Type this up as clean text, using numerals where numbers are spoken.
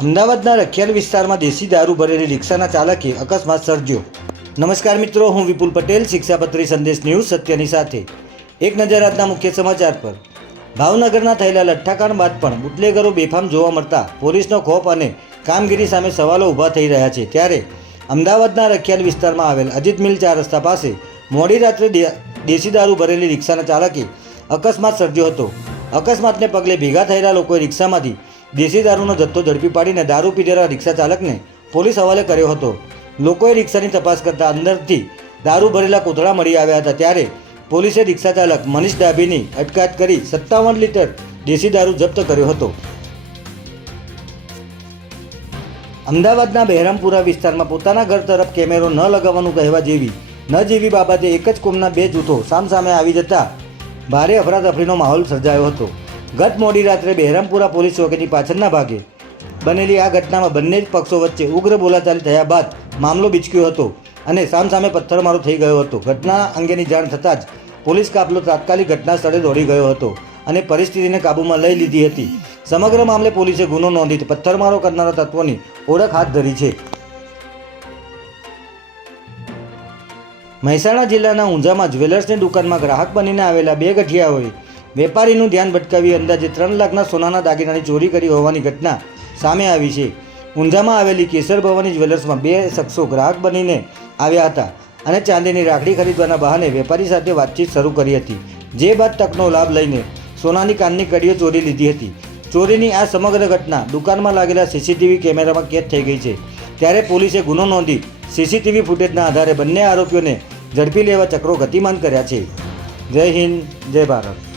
અમદાવાદના રખિયાલ વિસ્તારમાં દેશી દારૂ ભરેલી રિક્ષાના ચાલકે અકસ્માત સર્જ્યો. નમસ્કાર મિત્રો, હું વિપુલ પટેલ, શિક્ષાપત્રી સંદેશ ન્યૂઝ સત્યની સાથે. એક નજર આજના મુખ્ય સમાચાર પર. ભાવનગરના થયેલા લઠ્ઠાકાંડ બાદ પણ બુટલેગરો બેફામ જોવા મળતા પોલીસનો ખોફ અને કામગીરી સામે સવાલો ઊભા થઈ રહ્યા છે. ત્યારે અમદાવાદના રખિયાલ વિસ્તારમાં આવેલ અજીત મિલ 4 રસ્તા પાસે મોડી રાત્રે દેશી દારૂ ભરેલી રિક્ષાના ચાલકે અકસ્માત સર્જ્યો હતો. અકસ્માતને પગલે ભેગા થયેલા લોકોએ રિક્ષામાંથી દેશી દારૂનો જથ્થો ઝડપી પાડીને દારૂ પીધેલા રિક્ષા ચાલકને પોલીસ હવાલે કર્યો હતો. લોકોએ રિક્ષાની તપાસ કરતા અંદરથી દારૂ ભરેલા કોથળા મળી આવ્યા હતા. ત્યારે પોલીસે રિક્ષા ચાલક મનીષ ડાભીની અટકાયત કરી 57 લીટર દેશી દારૂ જપ્ત કર્યો હતો. અમદાવાદના બહેરામપુરા વિસ્તારમાં પોતાના ઘર તરફ કેમેરો ન લગાવવાનું કહેવા જેવી બાબતે એક જ કોમના બે જૂથો સામસામે આવી જતા ભારે અફરાતફરીનો માહોલ સર્જાયો હતો. ગત મોડી રાત્રે બહેરામપુરા પોલીસ ચોકીની પાછળના ભાગે બનેલી આ ઘટનામાં બંને જ પક્ષો વચ્ચે ઉગ્ર બોલાચાલી થયા બાદ મામલો બીચક્યો હતો અને સામસામે પથ્થરમારો થઈ ગયો હતો. ઘટના અંગેની જાણ થતાં જ પોલીસ કાફલો તાત્કાલિક ઘટના સ્થળે દોડી ગયો હતો અને પરિસ્થિતિને કાબૂમાં લઈ લીધી હતી. સમગ્ર મામલે પોલીસે ગુનો નોંધી પથ્થરમારો કરનારા તત્વોની ઓળખ હાથ ધરી છે. મહેસાણા જિલ્લાના ઊંઝામાં જ્વેલર્સની દુકાનમાં ગ્રાહક બનીને આવેલા બે ગઠિયાઓએ વેપારીનું ધ્યાન ભટકાવી અંદાજે 3 લાખના સોનાના દાગીનાની ચોરી કરી હોવાની ઘટના સામે આવી છે. ઊંઝામાં આવેલી કેસર ભવાની જ્વેલર્સમાં બે શખ્સો ગ્રાહક બનીને આવ્યા હતા અને ચાંદીની રાખડી ખરીદવાના બહાને વેપારી સાથે વાતચીત શરૂ કરી હતી. જે બાદ તકનો લાભ લઈને સોનાની કાનની કડીઓ ચોરી લીધી હતી. ચોરીની આ સમગ્ર ઘટના દુકાનમાં લાગેલા સીસીટીવી કેમેરામાં કેદ થઈ ગઈ છે. ત્યારે પોલીસે ગુનો નોંધી સીસીટીવી ફૂટેજના આધારે બંને આરોપીઓને ઝડપી લેવા ચક્રો ગતિમાન કર્યા છે. જય હિન્દ, જય ભારત.